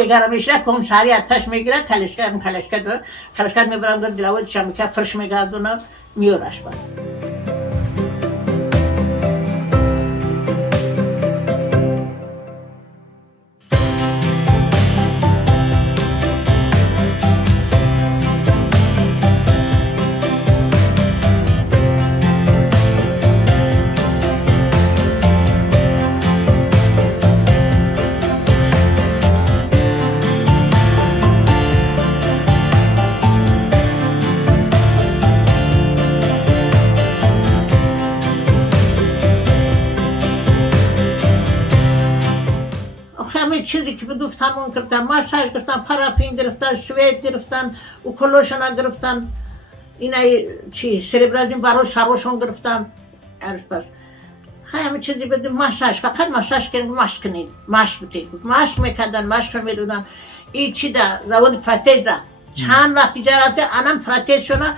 بگره میشه کم سری آتش میگیره کلسکت میبرم در دلویدش میکنه فرش میگردونه میورش بر. چیزی که بدو تمام کردن ماساژ گرفتن پارافین گرفتن سویت گرفتن و کلوشنا گرفتن اینای چی سربرازین برای سروشون گرفتن عرض پس همه چیزی بدو ماساژ فقط ماساژ کنید ماش کنید ماش بتید ماش میکردن ماش رو میدونن این چی ده زود پراتز ده چند وقتی جرفته انم پراتز شونه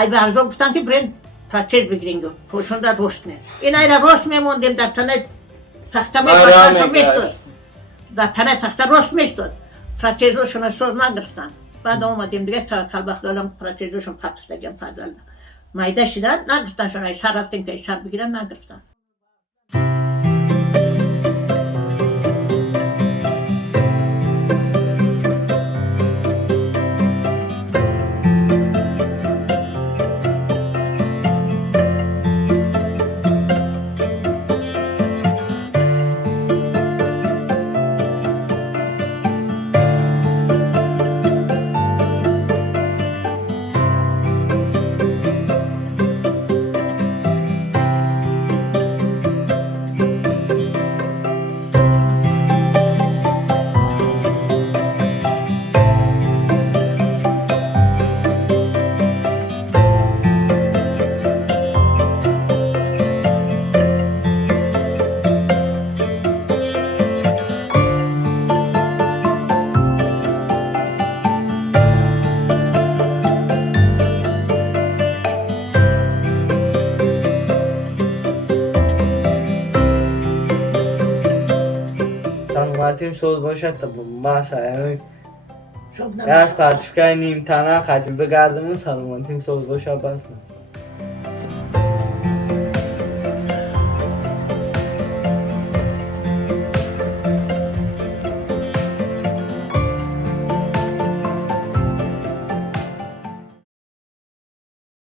ای برزا گفتن که برین پراتز بگیرین پوشون در روست نه اینای را روست میموندیم در تنه تخته میپاشتن میستد در تنه تخته راست میستاد پراتزوشون سوز نگرفتن بعد اومدیم دیگه تا کلبخت دادم پراتزوشون پتفتگیم پردالدم مایده شدن نگرفتنشون ای سر رفتیم که ای سر بگیرن نگرفتن تیم سوز باشد تا ماسا یعنی از قطفکای نیم تنه قدیم بگردمون سلامتیم سوز باشه بس نه